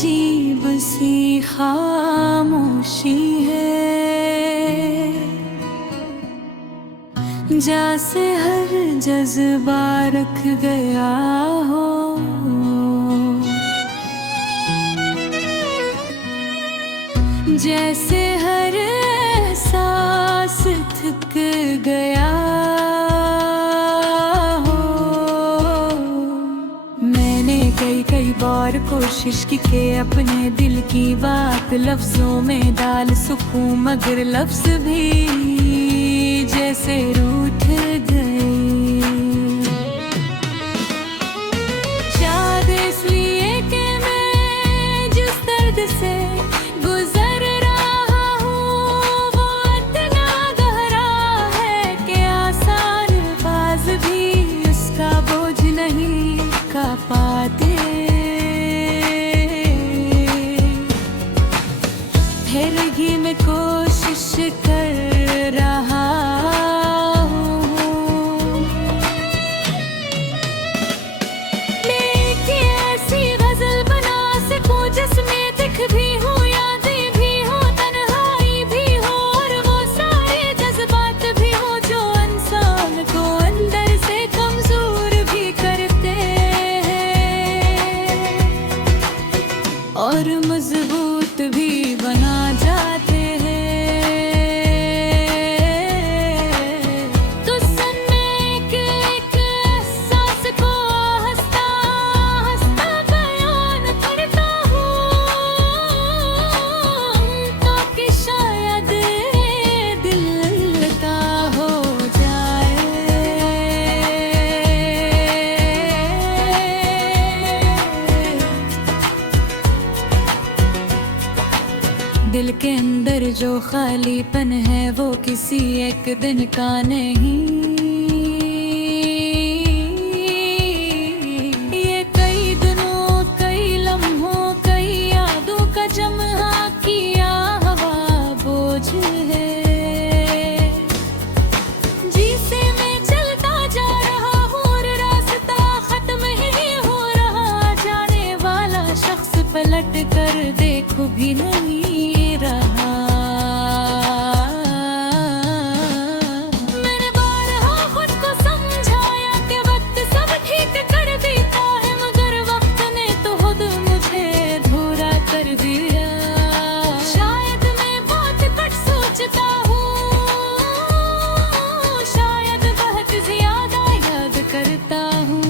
अजीब सी खामोशी है, जैसे हर जज्बा रख गया हो। जैसे हर एहसास थक गया हो। मैंने कई बार कोशिश की कि अपने दिल की बात लफ्जों में डाल सकूं, मगर लफ्ज भी जैसे रूठ गए। शायद इसलिए कि मैं जिस दर्द से गुजर रहा हूँ वो इतना गहरा है कि आसान बाज भी उसका बोझ नहीं का पाते। फिर भी मैं कोशिश कर रहा हूँ। मैं एक ऐसी गजल बना सकूं जिसमें दिख भी हो, यादें भी हो, तन्हाई भी हो, और वो सारे जज्बात भी हो जो इंसान को अंदर से कमजोर भी करते हैं और मजबूत भी बना जाते हैं। तो सन में एक एहसास को हंसता हंसता बयान करता हूँ, ताकि शायद दिल हल्का हो जाए। दिल के अंदर जो खालीपन है वो किसी एक दिन का नहीं। ये कई दिनों, कई लम्हों, कई यादों का जमा किया हुआ बोझ है, जिसे मैं चलता जा रहा हूँ और रास्ता खत्म ही हो रहा। जाने वाला शख्स पलट कर देखो भी नहीं रहा। मैंने बारहा खुद को समझाया कि वक्त सब ठीक कर देता है, मगर वक्त ने तो खुद मुझे अधूरा कर दिया। शायद मैं बहुत कट सोचता हूँ, शायद बहुत ज्यादा याद करता हूँ,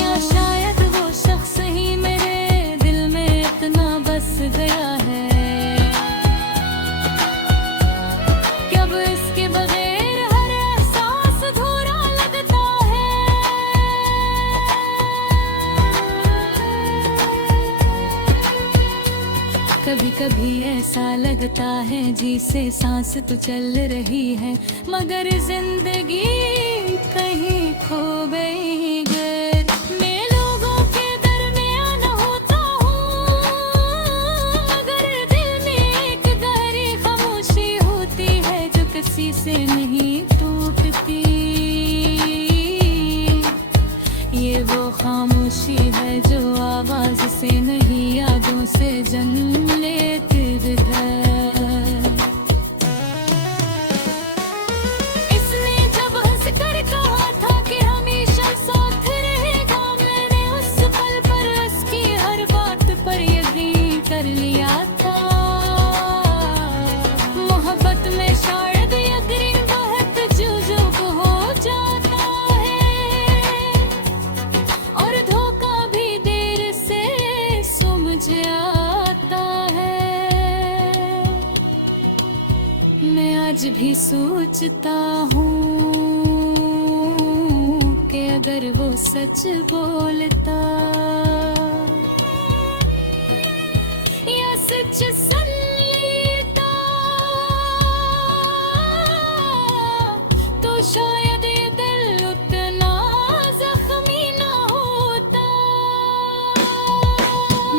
या शायद वो शख्स ही मेरे दिल में इतना बस गया है कि अब इसके बगैर हर एहसास अधूरा लगता है। कभी कभी ऐसा लगता है जिसे सांस तो चल रही है, मगर जिंदगी कहीं खो गई गर। मैं लोगों के दरमियान होता हूँ, मगर दिल में एक गहरी खामोशी होती है जो किसी से नहीं टूटती। ये वो खामोशी है जो आवाज से नहीं यादों से जन्म लेती है। इसने जब हंस कर कहा था कि हमेशा साथ रहेगा, मैंने उस पल पर उसकी हर बात पर यकीन कर लिया था। मोहब्बत में शायद यकीन बहुत जो को हो जाता है, और धोखा भी देर से समझ आता है। मैं आज भी सोचता हूँ कि अगर वो सच बोलता या सच सुन लेता तो शायद ये दिल उतना जख्मी ना होता।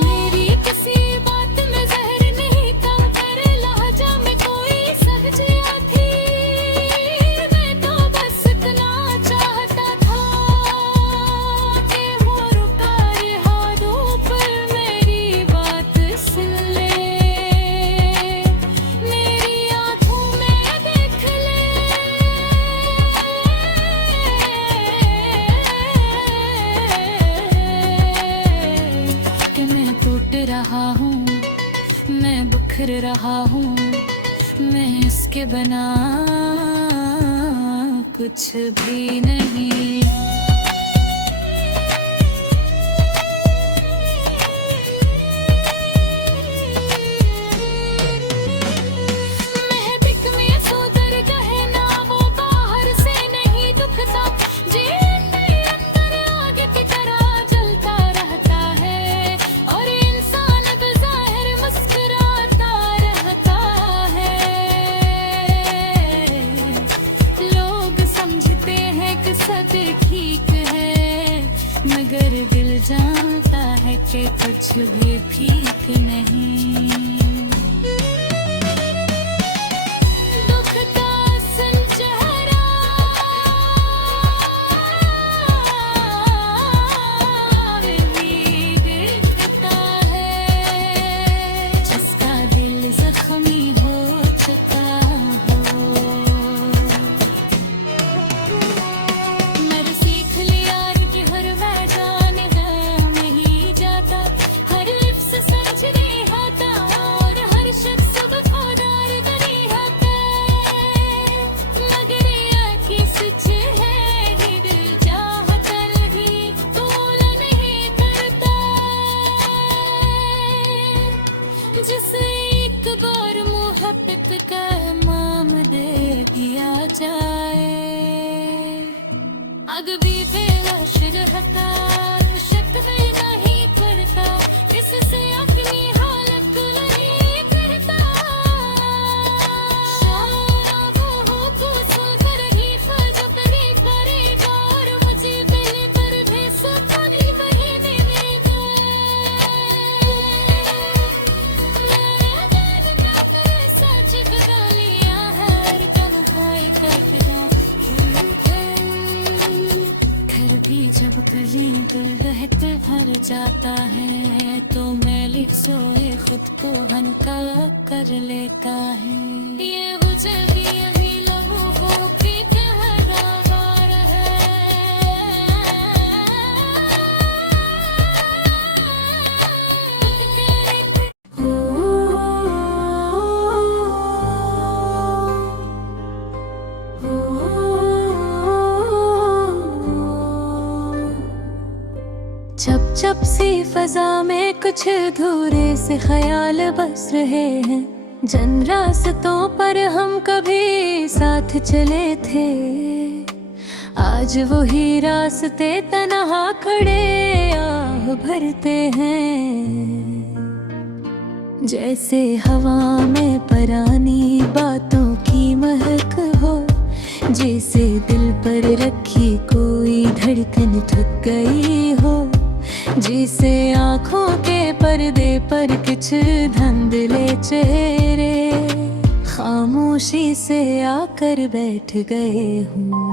मेरी किसी बात में जहर नहीं था, तेरे लहजा में कोई सब्जियां थी। मैं तो बस इतना चाहता था कि वो रुका ये हाथों पर मेरी मैं बिखर रहा हूँ, मैं इसके बना कुछ भी नहीं। महबिक में सोदर गहना वो बाहर से नहीं दुखता, जी अंदर आग की तरह जलता रहता है, और इंसान बज़ाहिर मुस्कुराता रहता है। लोग समझते हैं कि सब ठीक है, मगर दिल जानता है कि कुछ भी ठीक नहीं। दुख का असल चेहरा वही दिखता है, जिसका दिल जख्मी हो चुका हो। मैंने सीख लिया कि हर मैदान है हमें ही जाता, हर लिफ्स समझ नहीं आता, और हर शख्स वफादार नहीं होता। मगर ये कि सच है कि दिल चाहता नहीं, कबूल नहीं करता। जिसे एक बार मोहब्बत का इमाम दे दिया जाए, अग भी बेलाश रहता, शक भी नहीं करता, इससे अपनी हालत नहीं करता। शायद को सुनकर ही फजत ही करेगा, और मुझे दिल पर भी सुकून महीने में मैंने सच बना लिया है, तन्हाई कटना घर भी जब कहीं रहत भर जाता है, तो मैली सोए खुद को हल्का कर लेता है। ये मुझे भी अभी लोगों की कहरावार है। जब जब सी फजा में कुछ अधूरे से ख्याल बस रहे हैं, जन रास्तों पर हम कभी साथ चले थे, आज वही रास्ते तन्हा खड़े आह भरते हैं। जैसे हवा में परानी बातों की महक हो, जैसे दिल पर रखी कोई धड़कन थक गई हो, जिसे आँखों के पर्दे पर कुछ धुंधले चेहरे खामोशी से आकर बैठ गए हूँ।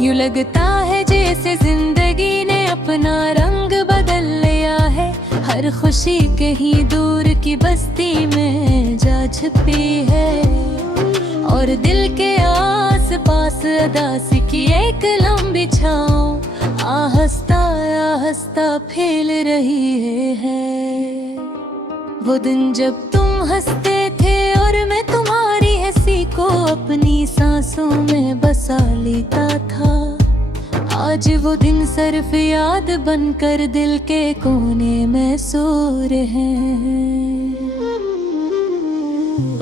यूं लगता है जैसे जिंदगी ने अपना रंग बदल लिया है, हर खुशी कहीं दूर की बस्ती में जा छिपी है, और दिल के आस पास अदासी की एक लंबी छाँव आहिस्ता आहिस्ता फैल रही है। वो दिन जब तुम हंसते थे और मैं तुम्हारी हंसी को अपनी सांसों में बसा लेता था, आज वो दिन सिर्फ याद बनकर दिल के कोने में सो रहे हैं।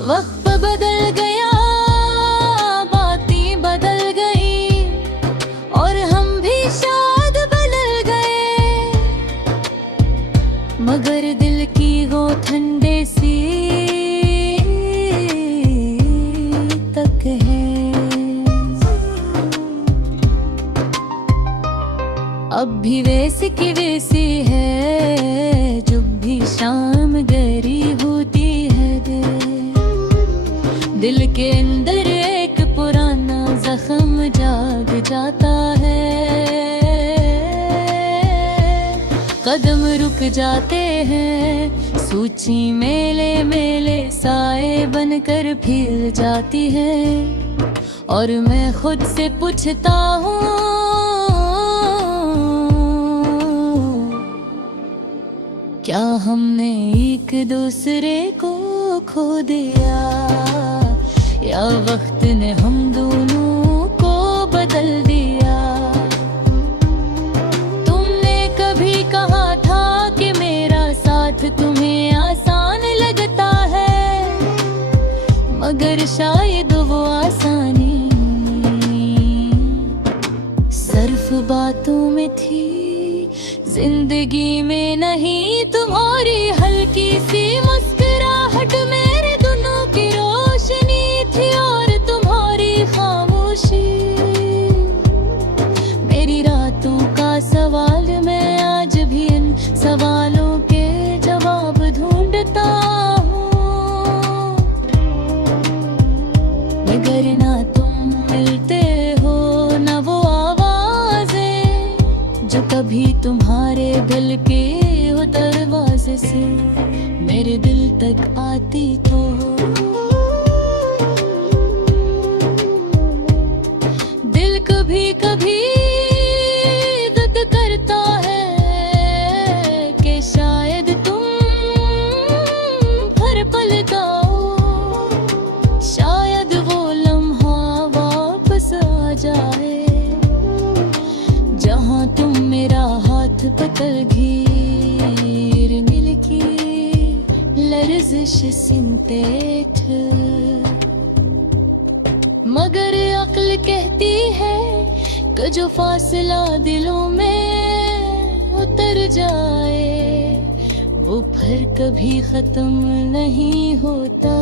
वक्त बदल गया, बातें बदल गई, और हम भी शायद बदल गए, मगर दिल की वो ठंडे सी तक है। अब भी वैसी की वैसी है, जब भी शाम गहरी होती है, दिल के अंदर एक पुराना जख्म जाग जाता है। कदम रुक जाते हैं, सूची मेले मेले साए बनकर फिर जाती है, और मैं खुद से पूछता हूँ क्या हमने एक दूसरे को खो दिया, या वक्त ने हम दोनों को बदल दिया। तुमने कभी कहा था कि मेरा साथ तुम्हें आसान लगता है, मगर शायद वो आसानी सिर्फ बातों में थी, जिंदगी में नहीं। तुम्हारी हल्की सी मुस्कुराहट मेरे दोनों की रोशनी थी, और तुम्हारी खामोशी मेरी रातों का सवाल। मैं आज भी इन सवालों के जवाब ढूंढता हूँ, मगर ना तुम मिलते हो, ना वो आवाजें जो कभी तुम्हारे दिल के वो दरवाजे से मेरे दिल तक आती तो। दिल कभी कभी जिद करता है कि शायद तुम हर पल गाओ, शायद वो लम्हा वापस आ जाए जहाँ तुम मेरा हाथ पकड़ घेर मिल की लर्जिश सिंतेठ। मगर अक्ल कहती है कि जो फासला दिलों में उतर जाए वो फिर कभी खत्म नहीं होता।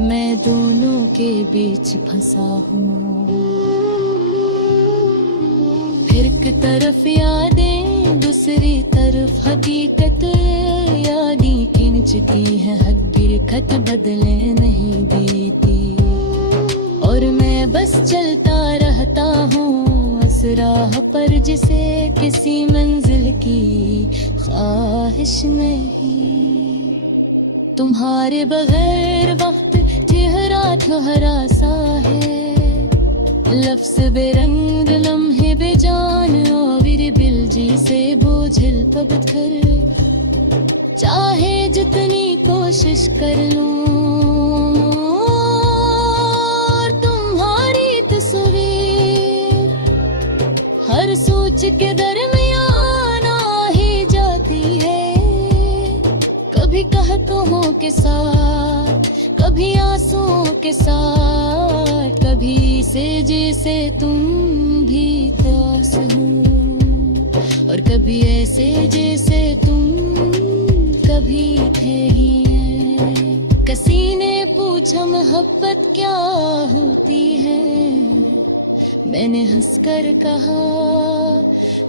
मैं दोनों के बीच फंसा हूँ, एक तरफ यादें दूसरी तरफ हकीकत। यादें खिंचती है हक गिरखत बदले नहीं देती, और मैं बस चलता रहता हूँ इस राह पर जिसे किसी मंजिल की ख्वाहिश नहीं। तुम्हारे बगैर वक्त चेहरा ठहरा सा है, लफ्ज़ बेरंग लम्हे बेजान आविर बिल जी से बोझिल पत्थर। चाहे जितनी कोशिश कर लूं तुम्हारी तस्वीर हर सोच के दरमियान आ ही जाती है। कभी कहतों के साथ, कभी आंसुओं के साथ, कभी से जैसे तुम भी पास हो, और कभी ऐसे जैसे तुम कभी थे ही हैं। किसी ने पूछा मोहब्बत क्या होती है, मैंने हंसकर कहा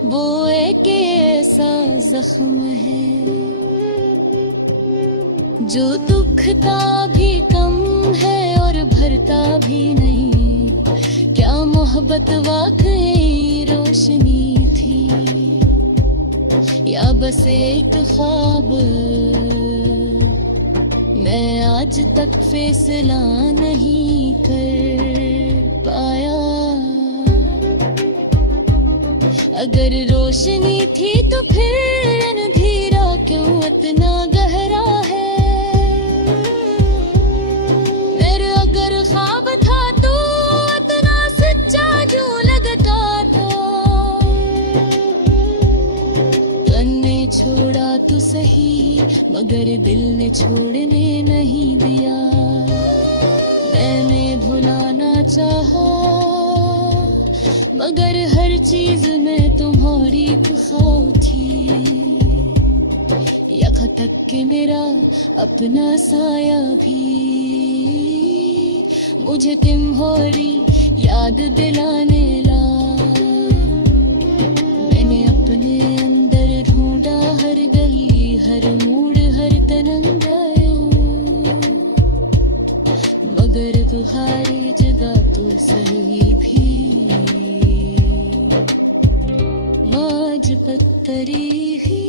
वो एक ऐसा जख्म है जो दुखता भी कम है और भरता भी नहीं। क्या मोहब्बत वाकई रोशनी थी या बस एक ख्वाब, मैं आज तक फैसला नहीं कर पाया। अगर रोशनी थी तो फिर अंधेरा क्यों इतना गहरा है। मेरे अगर ख्वाब था तो इतना सच्चा जो लगता था। तन ने छोड़ा तो सही मगर दिल ने छोड़ने नहीं दिया। मैंने भुलाना चाहा मगर हर चीज में तुम्हारी ख्वाब थी। यहाँ तक कि मेरा अपना साया भी मुझे तुम्हारी याद दिलाने लगा। मैंने अपने अंदर ढूंढा हर गली हर मोड़ हर तरंगा, मगर तुम्हारी जुदा तो सही भी आज पत्थरी ही।